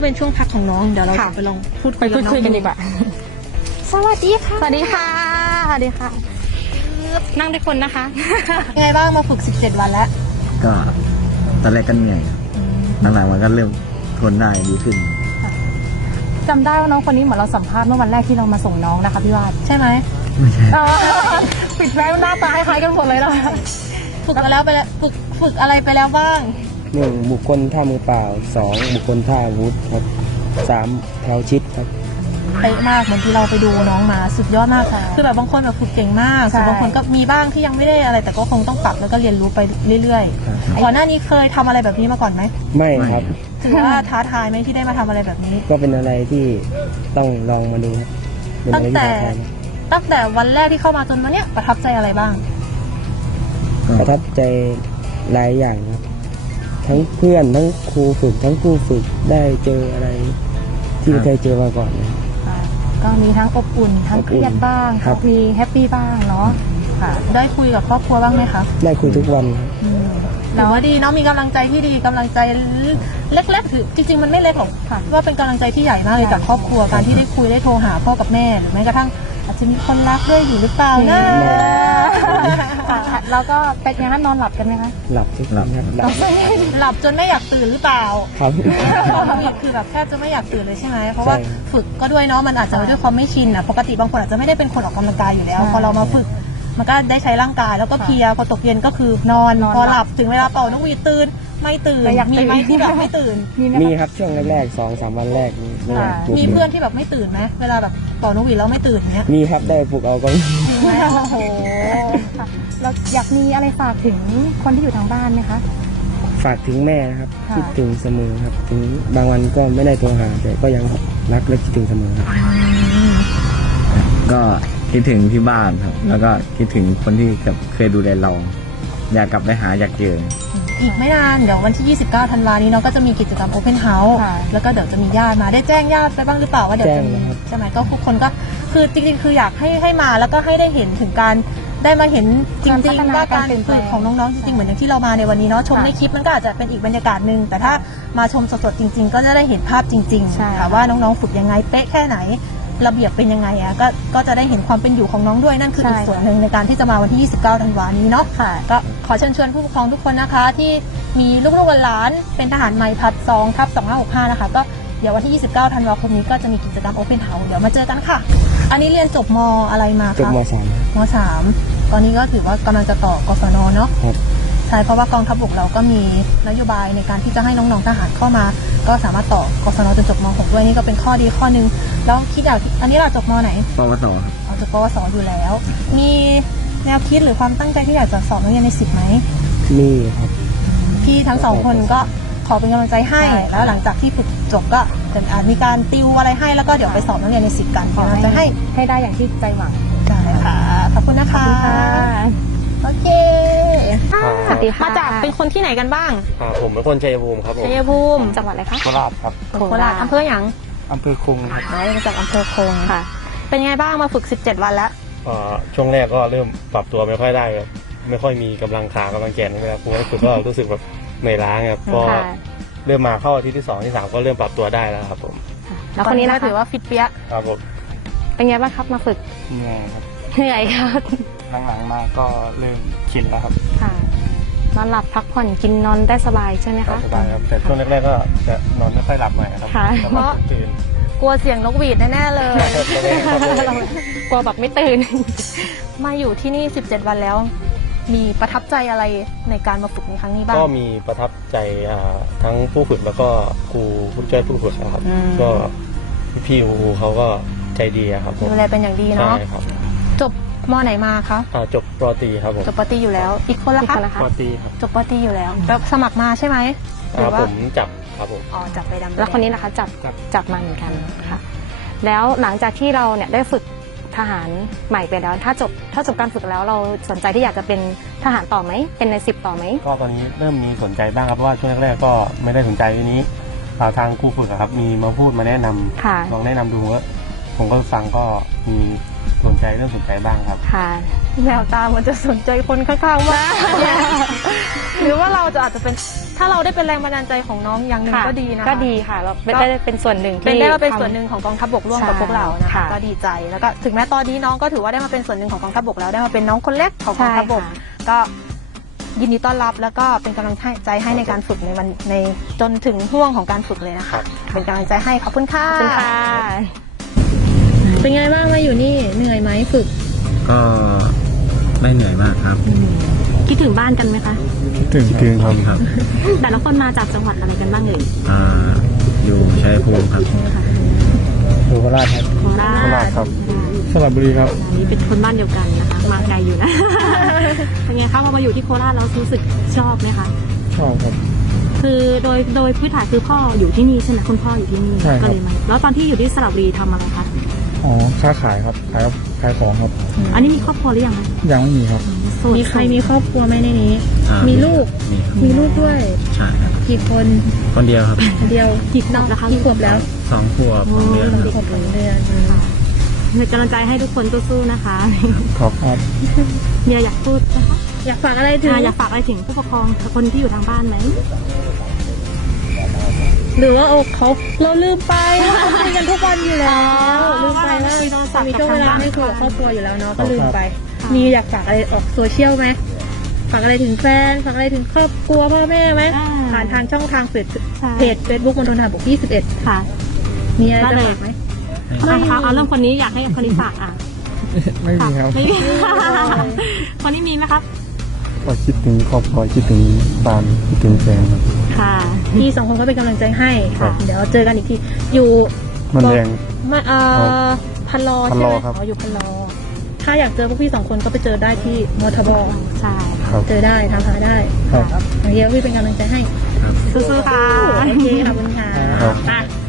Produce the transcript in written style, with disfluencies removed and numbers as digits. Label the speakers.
Speaker 1: เป็นช่วงพักของน้องเดี๋ยวเราจะไปลองพูดคุยกันดีกว่าสวัสดีค่ะสวัสดีค่ะสวัสดีค่ะนั่งด้วยคนนะคะยังไงบ้างมาฝึก17 วันแล้ว
Speaker 2: ก็ตอนแรกก็เหนื่อยหลังๆมันก็เริ่มทนได้ดีขึ้น
Speaker 1: จำได้ว่าน้องคนนี้เหมือนเราสัมภาษณ์เมื่อวันแรกที่เรามาส่งน้องนะคะพี่วาดใช่ไหม
Speaker 2: ไม่ใช่
Speaker 1: ปิดแววหน้าตาคล้ายกันหมดเลยเราฝึกมาแล้วไปแล้วฝึกอะไรไปแล้วบ้าง
Speaker 3: 1บุคคลท่ามือเปล่า2บุคคลท่าอาวุธครับ3แถวชิดครับ
Speaker 1: เป๊ะมากเหมือนที่เราไปดูน้องมาสุดยอดมากคือแบบบางคนแบบฝึกเก่งมากส่วนบางคนก็มีบ้างที่ยังไม่ได้อะไรแต่ก็คงต้องปรับแล้วก็เรียนรู้ไปเรื่อยๆก่อนหน้านี้เคยทำอะไรแบบนี้มาก่อนไหม
Speaker 3: ไม่ครับ
Speaker 1: ถือว่าท้าทายไหมที่ได้มาทำอะไรแบบนี้
Speaker 3: ก็เป็นอะไรที่ต้องลองมาดู
Speaker 1: ตั้งแต่วันแรกที่เข้ามาจนวันเนี้ยประทับใจอะไรบ้าง
Speaker 3: ประทับใจหลายอย่างครับทั้งเพื่อนทั้งครูฝึกทั้งผู้ฝึกได้เจออะไรที่ไม่เคยเจอมาก่อน
Speaker 1: ก็มีทั้งอบอุ่นทั้งเครียดบ้างมีแฮปปี้บ้างเนาะค่ะได้คุยกับครอบครัวบ้างไหมคะ
Speaker 3: ได้คุยทุกวัน
Speaker 1: แต่ว่าดีเนาะมีกำลังใจที่ดีกำลังใจเล็กๆถือจริงๆมันไม่เล็กหรอกว่าเป็นกำลังใจที่ใหญ่มากเลยจากครอบครัวการที่ได้คุยได้โทรหาพ่อกับแม่หรือแม้กระทั่งอาจจะมีคนรักด้วยอยู่หรือเปล่านะแล้วก็เป็นยังไงนอนหลับกันไหมคะ
Speaker 3: หลับทุกหลับ
Speaker 1: หลับจนไม่อยากตื่นหรือเปล่า
Speaker 3: ครับ
Speaker 1: คือแบบแทบจะไม่อยากตื่นเลยใช่ไหมเพราะว่าฝึกก็ด้วยเนาะมันอาจจะด้วยความไม่ชินอ่ะปกติบางคนอาจจะไม่ได้เป็นคนออกกำลังกายอยู่แล้วพอเรามาฝึกมันก็ได้ใช้ร่างกายแล้วก็เพลียพอตกเย็นก็คือนอนพอหลับถึงเวลาเป่านกหวีดตื่นไม่ตื่นมีไหมที่แบบไม่ตื่น
Speaker 3: มีครับช่วงแรกๆ2-3 วันแรก
Speaker 1: มีเพื่อนที่แบบไม่ตื่นไหมเวลาแบบเป่านกหวีดแล้วไม่ตื่นเนี้ย
Speaker 3: มีครับได้ปลุกเอาก็มี
Speaker 1: โอ้โหเราอยากมีอะไรฝากถึงคนที่อยู่ทางบ้านไหมคะ
Speaker 3: ฝากถึงแม่ครับคิดถึงเสมอครับถึงบางวันก็ไม่ได้โทรหาแต่ก็ยังรักและคิดถึงเสมอครับ
Speaker 2: ก็คิดถึงที่บ้านครับแล้วก็คิดถึงคนที่เคยดูแลเราอยากกลับไปหาอยากเจอ
Speaker 1: อีกไม่นานเดี๋ยววันที่29 ธันวาคมนี้เนาะก็จะมีกิจกรรม Open House แล้วก็เดี๋ยวจะมีญาติมาได้แจ้งญาติไปบ้างหรือเปล่าว่าเดี๋ยวจะมีใช่ไหมก็ทุกคนก็คือจริงๆคืออยากให้มาแล้วก็ให้ได้เห็นถึงการได้มาเห็นจริงๆว่าการฝึกของน้องๆจริงๆเหมือนอย่างที่เรามาในวันนี้เนาะชมในคลิปมันก็อาจจะเป็นอีกบรรยากาศนึงแต่ถ้ามาชมสดๆจริงๆก็จะได้เห็นภาพจริงๆค่ะว่าน้องๆฝึกยังไงเป๊ะแค่ไหนระเบียบเป็นยังไงอ่ะก็จะได้เห็นความเป็นอยู่ของน้องด้วยนั่นคืออีกส่วนหนึ่งในการที่จะมาวันที่29 ธันวาคมนี้เนาะก็ขอเชิญชวนผู้ปกครองทุกคนนะคะที่มีลูกๆหลานเป็นทหารใหม่พัด2/2565นะคะก็เดี๋ยววันที่29 ธันวาคมนี้ก็จะมีกิจกรรม Open House เดี๋ยวมาเจอกันค่ะอันนี้เรียนจบม.อะไรมาคะ
Speaker 3: จบม
Speaker 1: .3 ตอนนี้ก็ถือว่ากำลังจะต่อกศน.เนาะใช่เพราะว่ากองทัพบกเราก็มีนโยบายในการที่จะให้น้องๆทหารเข้ามาก็สามารถต่อกศน.จนจบม.6 ด้วยนี่ก็เป็นข้อดีข้อนึงแล้วคิดอยากอันนี้เราจบม.ไหน
Speaker 2: ปวส.
Speaker 1: จบปวส.อยู่แล้วมีแนวคิดหรือความตั้งใจที่อยากจะสอบนักเรียนใน10ไหม
Speaker 3: มีครับ
Speaker 1: พี่ทั้ง2คนก็ขอเป็นกำลังใจให้แล้วหลังจากที่ฝึกจบก็จะมีการติวอะไรให้แล้วก็เดี๋ยวไปสอบนักเรียนใน10กันเราจะให้ได้อย่างที่ใจหวังได้ค่ะขอบคุณนะคะโอเคสวัสดีค่ะมาจากเป็นคนที่ไหนกันบ้าง
Speaker 3: ผมเป็นคนชัยภูมิครับผม
Speaker 1: ชัยภูมิจังหวัดอะไรคะ
Speaker 3: โคราชครับ
Speaker 1: โคราชอำเภอหยัง
Speaker 3: อำเภอคงครับ
Speaker 1: มาจากอำเภอคงค่ะเป็นไงบ้างมาฝึก17 วันแล้ว
Speaker 3: ช่วงแรกก็เริ่มปรับตัวไม่ค่อยได้ครับไม่ค่อยมีกำลังขากำลังแขนนะครับผมรู้สึกก็รู้สึกแบบเหนื่อยล้าครับพอเริ่มมาเข้าอาทิตย์ที่2ที่3ก็เริ่มปรับตัวได้แล้วครับผม
Speaker 1: แล้วคนนี้เราถือว่าฟิตเปี้ย
Speaker 3: ครับผม
Speaker 1: เป็นไงบ้างครับมาฝึก
Speaker 3: เหนื่อยครับ
Speaker 1: เหนื่อยครับ
Speaker 3: หลังๆมาก็เริ่มชินแล้วครับ
Speaker 1: ค่ะนอนหลับพักผ่อนกินนอนได้สบายใช่ไหมคะ
Speaker 3: สบายครับแต่ช่วงแรกๆก็จะนอนไม่ค่อยหลับหน่อยครับ
Speaker 1: เพราะ
Speaker 3: ตื่น
Speaker 1: กลัวเสียงนกหวีดแน่ๆเลยกลัวแบบไม่ตื่นมาอยู่ที่นี่17 วันแล้วมีประทับใจอะไรในการมาฝึกในครั้งนี้บ้าง
Speaker 3: ก็มีประทับใจทั้งผู้ฝึกแล้วก็ครูผู้ช่วยผู้ฝึกนะครับก็พี่ครูเขาก็ใจดีครับ
Speaker 1: ดูแลเป็นอย่างดีเนาะจบม.ไหนมาคะ
Speaker 3: จบป.ตรีครับผม
Speaker 1: จบป.ตรีอยู่แล้วอีกคนละคะ
Speaker 3: ป.ตรีครับ
Speaker 1: จบป.ตรีอยู่แล้วแล้วสมัครมาใช่ไหม
Speaker 3: ผมจับครับผม
Speaker 1: จับไปดำแล้วคนนี้นะคะจับมาเหมือนกันค่ะแล้วหลังจากที่เราเนี่ยได้ฝึกทหารใหม่ไปแล้วถ้าจบการฝึกแล้วเราสนใจที่อยากจะเป็นทหารต่อไหมเป็นใน10ต่อไหม
Speaker 3: ก็ตอนนี้เริ่มมีสนใจบ้างครับเพราะว่าช่วงแรกๆก็ไม่ได้สนใจทีนี้ทางครูฝึกครับมีมาพูดมาแนะนำลองแนะนำดูว่าผผมก็ฟังก็มีสนใจเริ่มสนใจบ้างครับ
Speaker 4: ค่ะ
Speaker 1: แววตามันจะสนใจคนข้างๆมาก หรือว่าเราจะอาจจะเป็นถ้าเราได้เป็นแรงบันดาลใจของน้องอย่างหนึ่ง
Speaker 4: ค่ะ
Speaker 1: ก็ดีนะคะ
Speaker 4: ก็ดีค่ะเราได้เป็นส่วนหนึ่งที่
Speaker 1: เป็นได้มาเป็น
Speaker 4: ทำ
Speaker 1: ส่วนหนึ่งของกองทัพบกร่วมกับ
Speaker 4: ใช่
Speaker 1: พวกเรานะคะ
Speaker 4: ค่ะ
Speaker 1: ก็ดีใจแล้วก็ถึงแม้ตอนนี้น้องก็ถือว่าได้มาเป็นส่วนหนึ่งของกองทัพบกแล้วได้มาเป็นน้องคนเล็กของกองทัพบก
Speaker 4: ใช่ค่ะ
Speaker 1: ก็ยินดีต้อนรับแล้วก็เป็นกำลังใจให้ในการฝึกในวันในจนถึงห่วงของการฝึกเลยนะคะ เป็นกำลังใจให้ขอบคุณค่ะ
Speaker 4: ขอบคุณค่ะ
Speaker 1: เป็นไงบ้างมาอยู่นี่เหนื่อยไหมฝึก
Speaker 2: ก็ไม่เหนื่อยมากครับ
Speaker 4: คิดถึงบ้านกันไหมคะ
Speaker 3: ถึงครับ
Speaker 2: ครับ
Speaker 4: แต่ละคนมาจากจังหวัดอะไรกันบ้างเอ่ย
Speaker 2: อยู่ชัยภูมิครับ
Speaker 3: อยู่โคราชครับ
Speaker 4: โคราช
Speaker 3: โคราชครับ สระบุรีครับ
Speaker 4: อันนี้เป็นคนบ้านเดียวกันนะคะ มาไกลอยู่นะ เป็นไงคะพอมาอยู่ที่โคราชแล้วรู้สึกชอบไหมคะ
Speaker 3: ชอบครับ
Speaker 4: คือโดยพื้นฐานคือพ่ออยู่ที่นี่ใช่ไหมคุณพ่ออยู่ที่นี่
Speaker 3: ใช่ครับ
Speaker 4: ก็เลยมาแล้วตอนที่อยู่ที่สระบุรีทำอะไรคะ
Speaker 3: อ๋อค้าขายครับขายของครับ
Speaker 4: อันนี้มีครอบครัวหรือยังคะ
Speaker 3: ยังไม่มีครับ
Speaker 4: โสด
Speaker 1: มีใครมีครอบครัวไหมในนี้ มีลูก
Speaker 2: มีครับ
Speaker 1: มีลูกด้วย
Speaker 2: ใช่ครับ
Speaker 1: กี่คน
Speaker 2: คนเดียวครับ
Speaker 1: คนเดียว
Speaker 4: กี่ขวบนะคะ
Speaker 1: กี่ขวบแล้ว
Speaker 2: 2 ขวบ2 เดือน
Speaker 1: สอง
Speaker 2: ครับ
Speaker 1: ขวบ2 เดือน
Speaker 4: เป็นกำลังใจให้ทุกคนสู้ๆนะคะ
Speaker 3: ครับ
Speaker 4: เนี่ยอยากพูดนะคะ
Speaker 1: อยากฝากอะไรถึง
Speaker 4: อยากฝากอะไรถึงผู้ปกครองคนที่อยู่ทางบ้านไหม
Speaker 1: หรือว่าเราลืมไปเราคุยกันทุกวันอยู่แล้วลืมไปว่ามีช่วงเวลาให้คุยกับครอบครัวอยู่แล้วเนาะก็ลืมไป มีอยากฝากอะไรออกโซเชียลไหมฝากอะไรถึงแฟนฝากอะไรถึงครอบครัวพ่อแม่ไหมผ่านทางช่องทางเพจ Facebook มณฑลทหารบก 21
Speaker 4: ค่ะ
Speaker 1: มีอะไรจะฝากไหม
Speaker 4: เอาเรื่องคนนี้อยากให้คนนี้ฝากอ่ะ
Speaker 3: ไม่มีครับ
Speaker 4: ไม่มี คนนี้มีไหมครับ
Speaker 3: ก็คิดถึงครอบครัวคิดถึงบ้านคิดถึงแฟนครับ
Speaker 4: ค่ะ
Speaker 1: พี่สองคนก็เป็นกำลังใจให้
Speaker 3: ครับ
Speaker 1: เดี๋ยวเจอกันอีกทีอยู่
Speaker 3: มันแดง
Speaker 1: ไม่พันลอ
Speaker 3: พัน
Speaker 1: ใช่
Speaker 3: ลอ
Speaker 1: ไหม
Speaker 3: ครับ
Speaker 1: อยู่พันลอถ้าอยากเจอพวกพี่สองคนก็ไปเจอได้ที่มทบ
Speaker 4: ใช่
Speaker 3: ครับ
Speaker 1: เจอได้ทางพาได้
Speaker 3: ครับ
Speaker 1: โอเคพี่เป็นกำลังใจให้
Speaker 4: สู้ๆค่ะ
Speaker 1: โอเคขอบคุณค่ะ
Speaker 3: ครับ
Speaker 1: อ่ะ